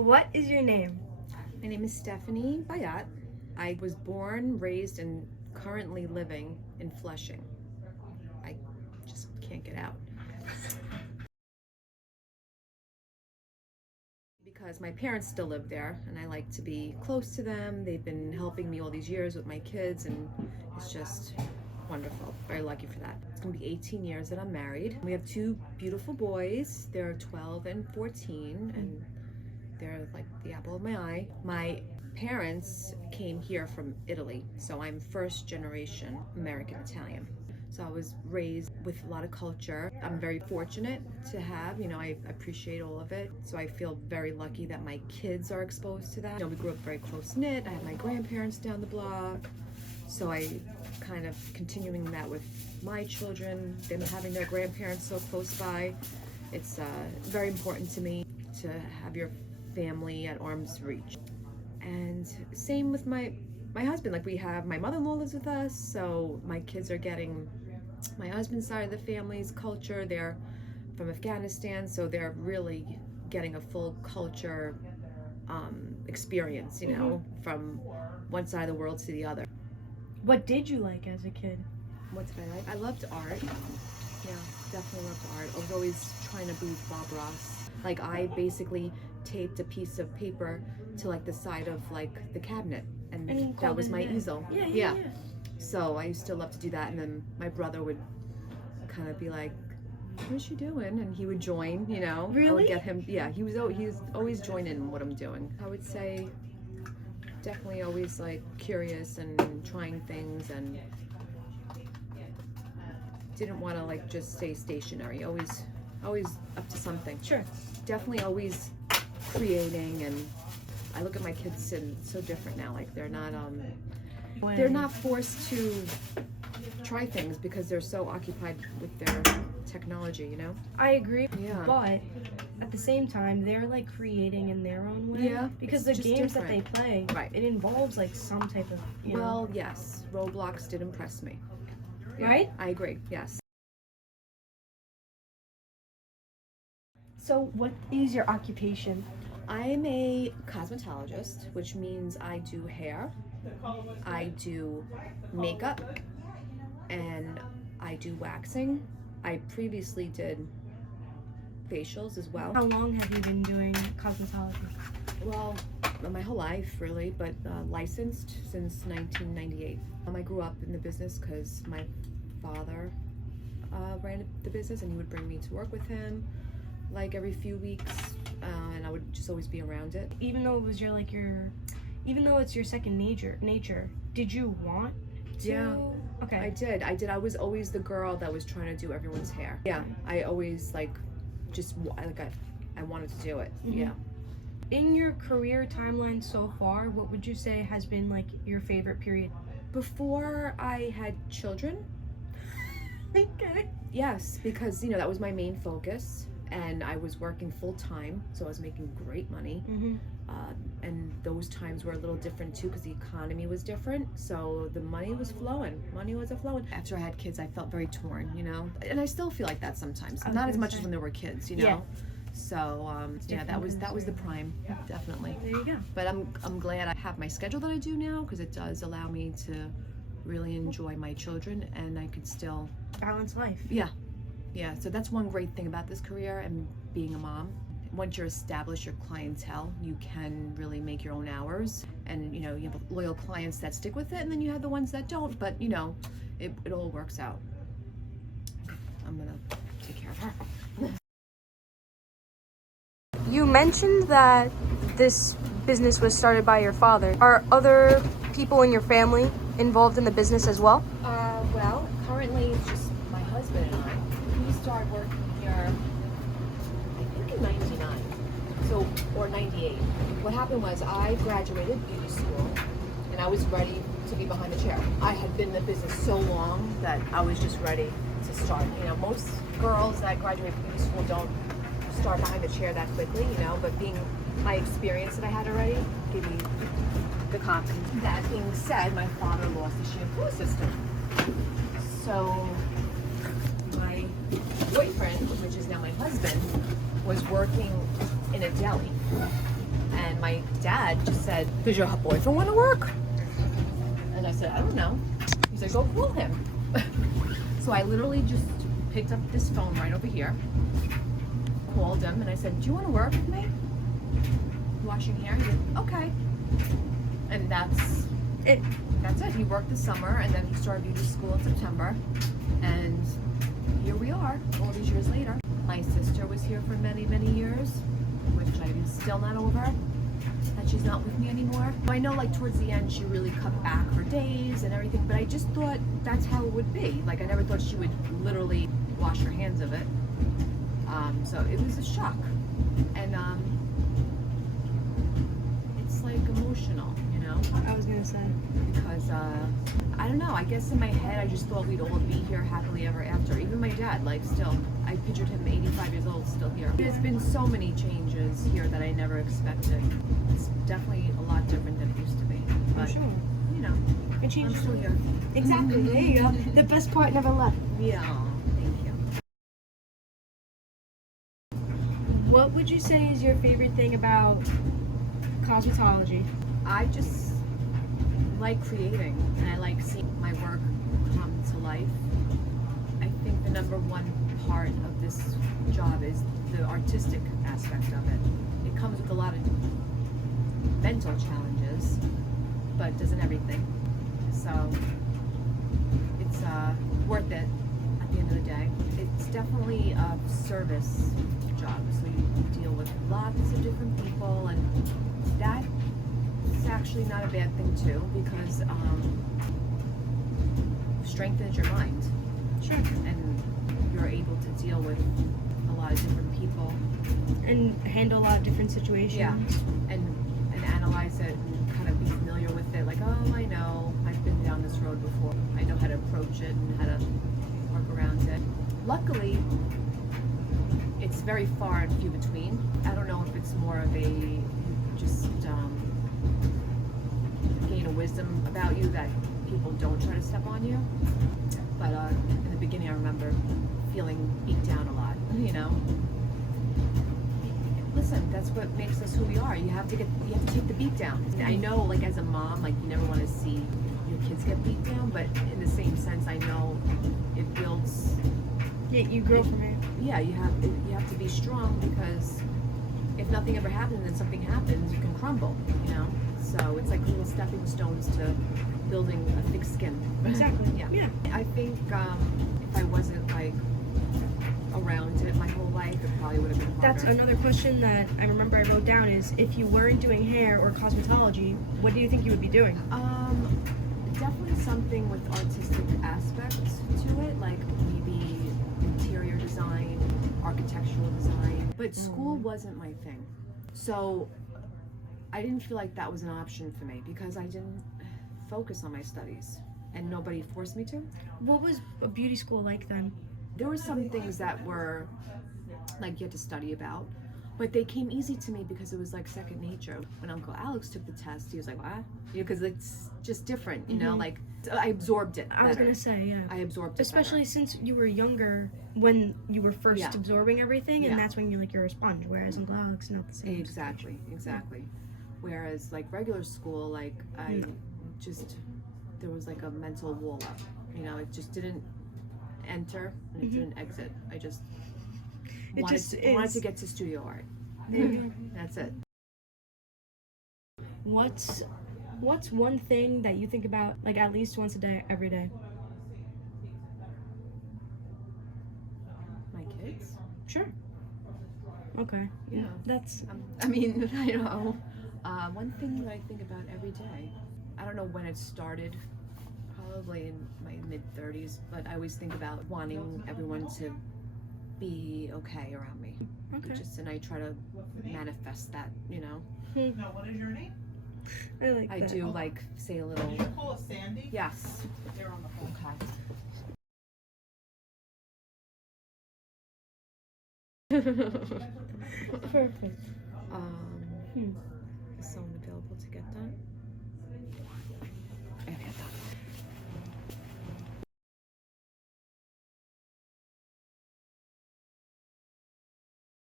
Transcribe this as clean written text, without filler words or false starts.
What is your name? My name is Stephanie Bayatt. I was born, raised, and currently living in Flushing. I just can't get out. Because my parents still live there and I like to be close to them. They've been helping me all these years with my kids and it's just wonderful. Very lucky for that. It's gonna be 18 years that I'm married. We have two beautiful boys. They're 12 and 14 and they're like the apple of my eye. My parents came here from Italy, so I'm first generation American Italian. So I was raised with a lot of culture. I'm very fortunate to have, I appreciate all of it. So I feel very lucky that my kids are exposed to that. We grew up very close knit. I had my grandparents down the block. So I kind of continuing that with my children, them having their grandparents so close by. It's very important to me to have your family at arm's reach. And same with my husband. Like we have, my mother-in-law lives with us, so my kids are getting my husband's side of the family's culture. They're from Afghanistan, so they're really getting a full culture experience, from one side of the world to the other. What did you like as a kid? What did I like? I loved art. Yeah, definitely loved art. I was always trying to be Bob Ross. Like I basically taped a piece of paper to like the side of like the cabinet, and that was my easel. Yeah. So I used to love to do that, and then my brother would kind of be like, "What is she doing?" And he would join. Really? I would get him. Yeah, he was always joining in what I'm doing. I would say definitely always like curious and trying things, and didn't want to like just stay stationary. Always up to something. Sure. Definitely always creating, and I look at my kids and it's so different now. Like they're not forced to try things because they're so occupied with their technology, I agree. Yeah. But at the same time, they're like creating in their own way. Yeah. Because the games that they different. play, Right. it involves like some type of, Well, yes, Roblox did impress me. Yeah, right? I agree. Yes. So what is your occupation? I'm a cosmetologist, which means I do hair, I do makeup, and I do waxing. I previously did facials as well. How long have you been doing cosmetology? Well, my whole life really, but licensed since 1998. I grew up in the business because my father ran the business, and he would bring me to work with him like every few weeks, and I would just always be around it. Even though it was even though it's your second nature, did you want to? Yeah. Okay. I did. I was always the girl that was trying to do everyone's hair. Yeah. I always I wanted to do it. Mm-hmm. Yeah. In your career timeline so far, what would you say has been like your favorite period? Before I had children. Okay. Yes, because that was my main focus, and I was working full time, so I was making great money. Mm-hmm. And those times were a little different too, because the economy was different, so the money was flowing. After I had kids, I felt very torn, and I still feel like that sometimes. Not as much as when there were kids, Yeah. So yeah, that was the prime. Yeah. Definitely. There you go. But I'm glad I have my schedule that I do now, because it does allow me to really enjoy my children, and I could still Balance life. yeah. So that's one great thing about this career and being a mom. Once you're established your clientele, you can really make your own hours, and you have loyal clients that stick with it, and then you have the ones that don't, but it all works out. I'm gonna take care of her. You mentioned that this business was started by your father. Are other people in your family involved in the business as well? Well, currently it's just my husband and I. We started working here, I think in 99, or 98. What happened was I graduated beauty school, and I was ready to be behind the chair. I had been in the business so long that I was just ready to start. Most girls that graduate beauty school don't start behind the chair that quickly, but being my experience that I had already gave me the confidence. That being said, my father lost a shampoo assistant. So my boyfriend, which is now my husband, was working in a deli. And my dad just said, does your boyfriend want to work? And I said, I don't know. He's like, go call him. So I literally just picked up this phone right over here, called him, and I said, do you want to work with me? Washing hair? He said, okay. And that's it. That's it. He worked the summer, and then he started beauty school in September. And here we are, all these years later. My sister was here for many, many years, which I'm still not over, that she's not with me anymore. I know like towards the end she really cut back her days and everything, but I just thought that's how it would be. Like I never thought she would literally wash her hands of it. So it was a shock. And it's like emotional, you know? I was gonna say. Because I don't know, I guess in my head I just thought we'd all be here happily ever after. Even my dad, like still, I pictured him 85 years old still here. There's been so many changes here that I never expected. It's definitely a lot different than it used to be. But, sure. you know, I'm still here. Exactly, there you go. The best part never left. Yeah, thank you. What would you say is your favorite thing about cosmetology? I just like creating and I like seeing my work come to life. I think the number one part of this job is the artistic aspect of it. It comes with a lot of mental challenges, but doesn't everything. So it's worth it at the end of the day. It's definitely a service job, so you deal with lots of different people, and that is actually not a bad thing too, because strengthens your mind. Sure. And you're able to deal with a lot of different people And handle a lot of different situations. Yeah. and analyze it and kind of be familiar with it. Like, oh, I know, I've been down this road before. I know how to approach it and how to work around it. Luckily, it's very far and few between. I don't know if it's more of a just gain a wisdom about you that people don't try to step on you. But in the beginning, I remember feeling beat down a lot, you know. Listen, that's what makes us who we are. You have to take the beat down. I know, like as a mom, like you never want to see your kids get beat down, but in the same sense, I know it builds. Yeah, you grow from it. Yeah, you have to be strong, because if nothing ever happens and something happens, you can crumble, you know. So it's like little stepping stones to building a thick skin. Exactly. Yeah. I think if I wasn't like around it my whole life, it probably would have been harder. That's another question that I remember I wrote down is, if you weren't doing hair or cosmetology, what do you think you would be doing? Definitely something with artistic aspects to it, like maybe interior design, architectural design. But school wasn't my thing. So I didn't feel like that was an option for me, because I didn't focus on my studies and nobody forced me to. What was a beauty school like then? There were some things that were like you had to study about, but they came easy to me because it was like second nature. When Uncle Alex took the test, he was like, what? Because it's just different, you know, like I absorbed it better. I was gonna say, yeah. I absorbed it Especially better. since you were younger when you were first Yeah. absorbing everything, and Yeah. that's when you're a sponge, whereas Uncle Alex, not the same. Exactly. Whereas like regular school, like I just, there was like a mental wall up, you know, it just didn't enter and it didn't exit. I just wanted to get to studio art. That's it. What's one thing that you think about like at least once a day, every day? My kids? Sure. Okay. Yeah. That's I mean, I know. One thing that I think about every day, I don't know when it started, probably in my mid-30s, but I always think about wanting everyone to be okay around me. okay. And I try to manifest that, you know. Now, what is your name? I like I that. do like say a little. Did you call it Sandy? Yes. They're on the phone. Okay. Perfect. Is someone available to get that? I get that.